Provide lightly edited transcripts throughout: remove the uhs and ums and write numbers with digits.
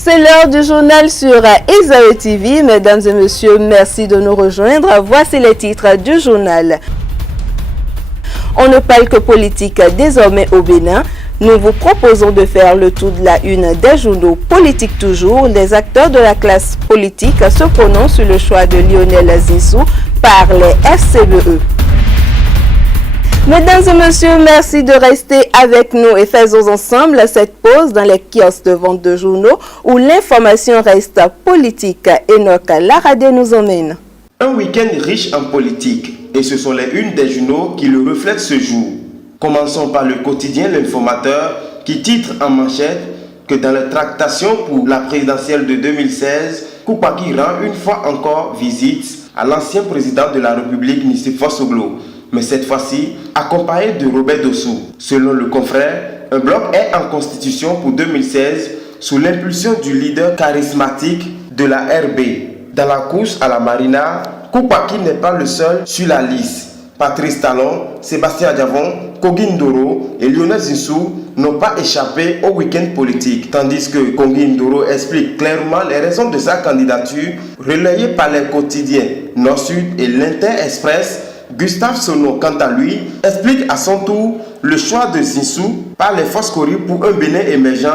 C'est l'heure du journal sur Esaü TV. Mesdames et messieurs, merci de nous rejoindre. Voici les titres du journal. On ne parle que politique désormais au Bénin. Nous vous proposons de faire le tour de la une des journaux politiques toujours. Les acteurs de la classe politique se prononcent sur le choix de Lionel Zinsou par les FCBE. Mesdames et messieurs, merci de rester avec nous et faisons ensemble cette pause dans les kiosques de vente de journaux où l'information reste politique. Enoch Laradé nous emmène. Un week-end riche en politique et ce sont les unes des journaux qui le reflètent ce jour. Commençons par le quotidien L'Informateur qui titre en manchette que dans les tractations pour la présidentielle de 2016, Koupaki rend une fois encore visite à l'ancien président de la République, Nicéphore Soglo. Mais cette fois-ci, accompagné de Robert Dossou. Selon le confrère, un bloc est en constitution pour 2016 sous l'impulsion du leader charismatique de la RB. Dans la course à la Marina, Koupaki n'est pas le seul sur la liste. Patrice Talon, Sébastien Adjavon, Kogin Ndoro et Lionel Zinsou n'ont pas échappé au week-end politique, tandis que Kogin Ndoro explique clairement les raisons de sa candidature, relayées par les quotidiens Nord-Sud et l'Inter-Express. Gustave Sono, quant à lui, explique à son tour le choix de Zinsou par les forces Kori pour un Bénin émergent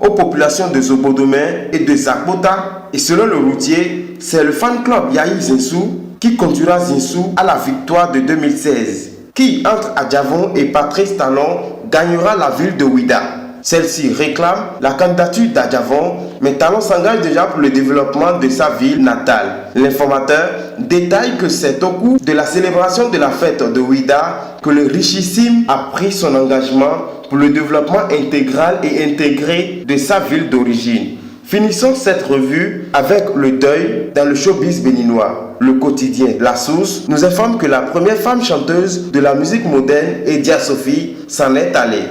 aux populations de Zobodomé et de Zakota. Et selon le routier, c'est le fan club Yahi Zinsou qui conduira Zinsou à la victoire de 2016. Qui, entre Adjavon et Patrice Talon, gagnera la ville de Ouida. Celle-ci réclame la candidature d'Adjavon, mais Talon s'engage déjà pour le développement de sa ville natale. L'informateur détaille que c'est au cours de la célébration de la fête de Ouida que le richissime a pris son engagement pour le développement intégral et intégré de sa ville d'origine. Finissons cette revue avec le deuil dans le showbiz béninois. Le quotidien La Source nous informe que la première femme chanteuse de la musique moderne, Edia Sophie, s'en est allée.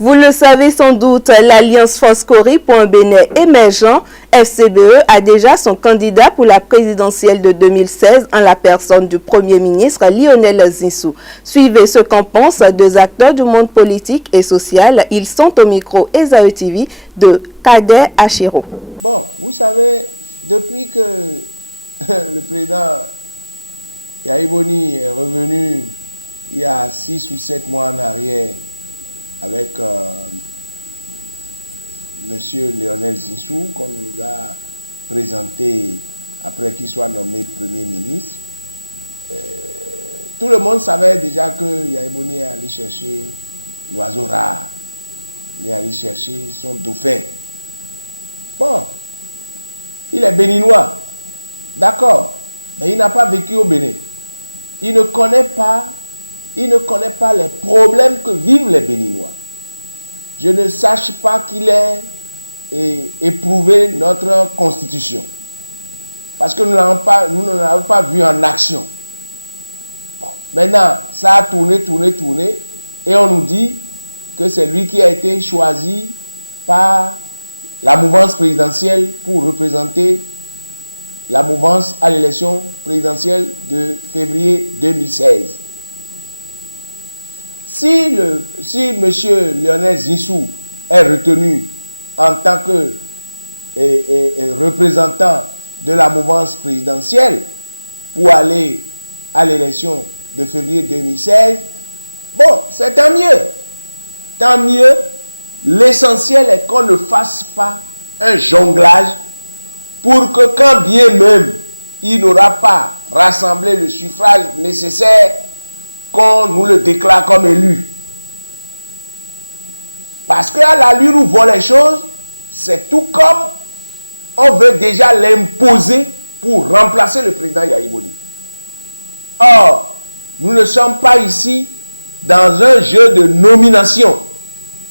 Vous le savez sans doute, l'Alliance Force-Kori pour un Bénin émergent, FCBE, a déjà son candidat pour la présidentielle de 2016 en la personne du Premier ministre Lionel Zinsou. Suivez ce qu'en pensent deux acteurs du monde politique et social. Ils sont au micro Esaü TV de Kader Achiro. Bon, vous savez, depuis que le président Yahi Boni est revenu il y a 6 ou 7 mois en arrière avec monsieur Lionel Zinsou, qu'on nous a présenté après qu'il soit nommé Premier ministre. Tout le monde savait déjà que Yahi Boni est allé chercher l'oiseau rare. Il est allé chercher son dauphin. Bon, il est béninois, d'accord, mais il n'a pas vécu au Bénin. Il ne connaît pas les problèmes que vivent les Béninois. Je ne sache pas qu'il ait éprouvé notre constitution. Parce que nous ne l'avons pas vu en action. Bon, maintenant, ça a tourné, et on nous dit que c'est lui qui a été choisi par la mouvance présidentielle pour représenter la mouvance à l'élection présidentielle de février 2016. Si M. Lionel Zinsou est retenu en tant que représentant de la mouvance présidentielle pour aller à l'élection de février 2016, bon, c'est tant mieux. Tant mieux. L'essentiel est qu'on ne fasse pas un jonglage pour que quand bien même il n'aura pas rassemblé le suffrage nécessaire, qu'on nous le déclare comme élu. Parce qu'à l'allure où vont les choses, c'est tout comme on veut déjà l'imposer pour remplacer le président Yahi Boni. Or, nous ne sommes pas ici dans un jeu de nomination,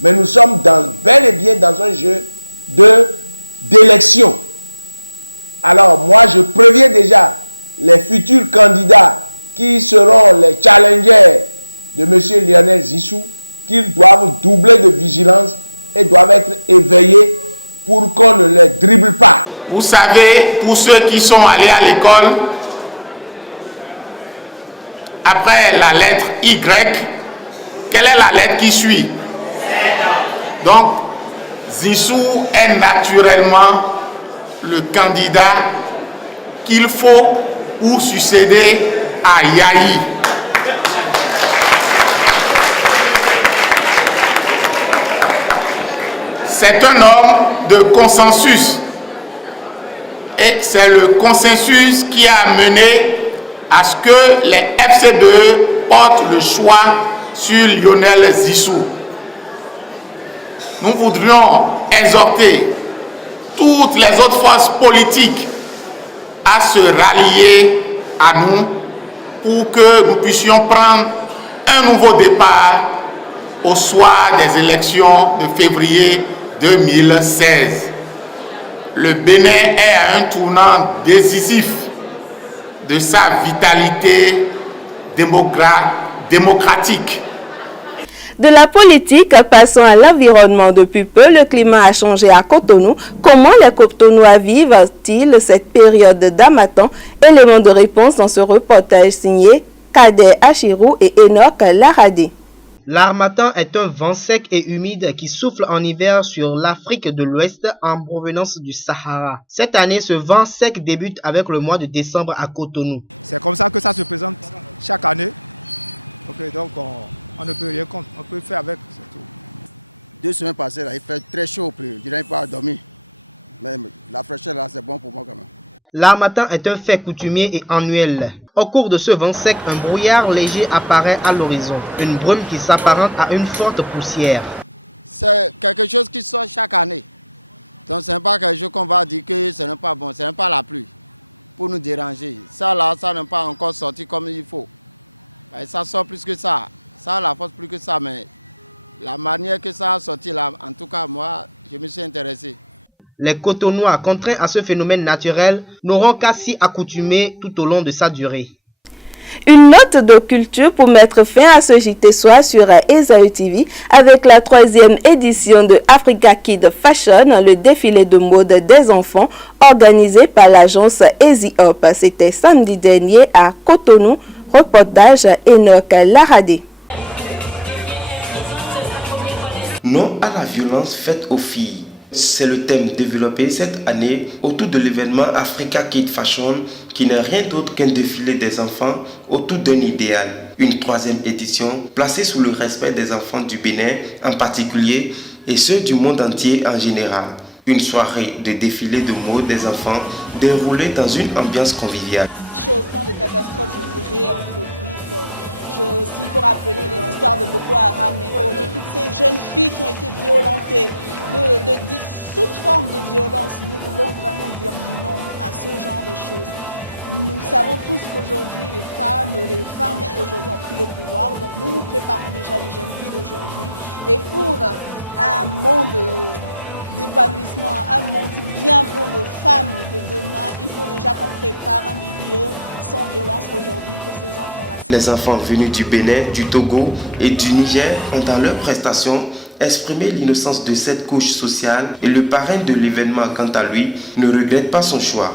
mais nous sommes bel et bien dans un jeu d'élection. Alors moi, je préviens déjà les futurs candidats qui seront les challengers de M. Lionel Zinsou, qu'ils doivent doubler de vigilance et doivent être éveillés pour qu'on ne les dribble pas. Vous savez, pour ceux qui sont allés à l'école, après la lettre Y, quelle est la lettre qui suit? Donc, Zinsou est naturellement le candidat qu'il faut pour succéder à Yahi. C'est un homme de consensus. Et c'est le consensus qui a mené à ce que les FCDE portent le choix sur Lionel Zissou. Nous voudrions exhorter toutes les autres forces politiques à se rallier à nous pour que nous puissions prendre un nouveau départ au soir des élections de février 2016. Le Bénin est à un tournant décisif de sa vitalité démocratique. De la politique, passons à l'environnement. Depuis peu, le climat a changé à Cotonou. Comment les Cotonouais vivent-ils cette période d'Harmattan? Élément de réponse dans ce reportage signé Kader Achirou et Enoch Laradi. L'harmattan est un vent sec et humide qui souffle en hiver sur l'Afrique de l'Ouest en provenance du Sahara. Cette année, ce vent sec débute avec le mois de décembre à Cotonou. C'est comme ça que ça se présente chaque année. Okay, donc on ne peut rien contre, on peut faire avec, c'est tout. 2 semaines passées, là, il fait très chaud, je dirais pas dormir. Mais la fraîcheur là, c'est bon pour moi quand même. L'harmattan est un fait coutumier et annuel. Au cours de ce vent sec, un brouillard léger apparaît à l'horizon. Une brume qui s'apparente à une forte poussière. C'est quelque chose qui sort chaque année. Donc ce n'est pas quelque chose qu'on va dire que ce n'est pas bon, ce n'est pas la pluie pour nous déranger. Ça là, ça n'est pas encore sorti comme il faut. Et ça sort plus que ça. Ça a la force plus que ça, mais la manière que ça a sorti là, en tout cas moi, je me suis intéressé. Les Cotonouais, contraints à ce phénomène naturel, n'auront qu'à s'y accoutumer tout au long de sa durée. Une note de culture pour mettre fin à ce JT Soir sur Esaü TV avec la 3e édition de Africa Kid Fashion, le défilé de mode des enfants organisé par l'agence Easy Up. C'était samedi dernier à Cotonou. Reportage Enoch Laradi. Non à la violence faite aux filles. C'est le thème développé cette année autour de l'événement Africa Kid Fashion qui n'est rien d'autre qu'un défilé des enfants autour d'un idéal. Une 3e édition placée sous le respect des enfants du Bénin en particulier et ceux du monde entier en général. Une soirée de défilé de mode des enfants déroulée dans une ambiance conviviale. Autant de catastrophes, je dirais, entreprises. S'il faut rappeler les histoires de Boko Haram et autres, toutes ces jeunes filles qui ont été violentées, de toute forme de violence, nous voulons vraiment dire non à ce genre de choses. Nous savons tous qu'aujourd'hui, les femmes aujourd'hui ont pris le pouvoir, donc nous nous préparons déjà les jeunes filles d'aujourd'hui. Et pour un monde d'épanouissement, un monde bien pour nos femmes de demain, il faut déjà qu'on prépare un milieu sans violence aujourd'hui pour ces enfants-là. Les enfants venus du Bénin, du Togo et du Niger ont dans leurs prestations exprimé l'innocence de cette couche sociale et le parrain de l'événement, quant à lui, ne regrette pas son choix.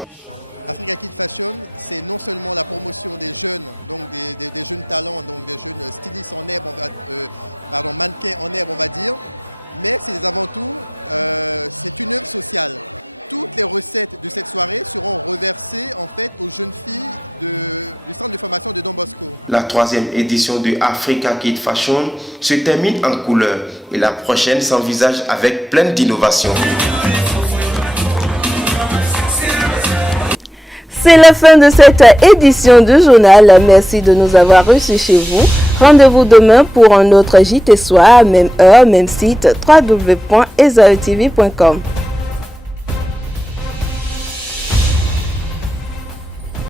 Africa Kid Fashion, c'est non seulement la promotion des jeunes, donc des jeunes talents, donc des jeunes stylistes en herbe, mannequins en herbe on va dire, mais c'est avant tout, c'est une œuvre sociale. Toutes les recettes de cette soirée seront reversées en fait aux jeunes filles du centre de formation de Don Bosco. La 3e édition de Africa Kid Fashion se termine en couleur et la prochaine s'envisage avec plein d'innovations. C'est la fin de cette édition du journal. Merci de nous avoir reçus chez vous. Rendez-vous demain pour un autre JT Soir, même heure, même site, www.esautv.com.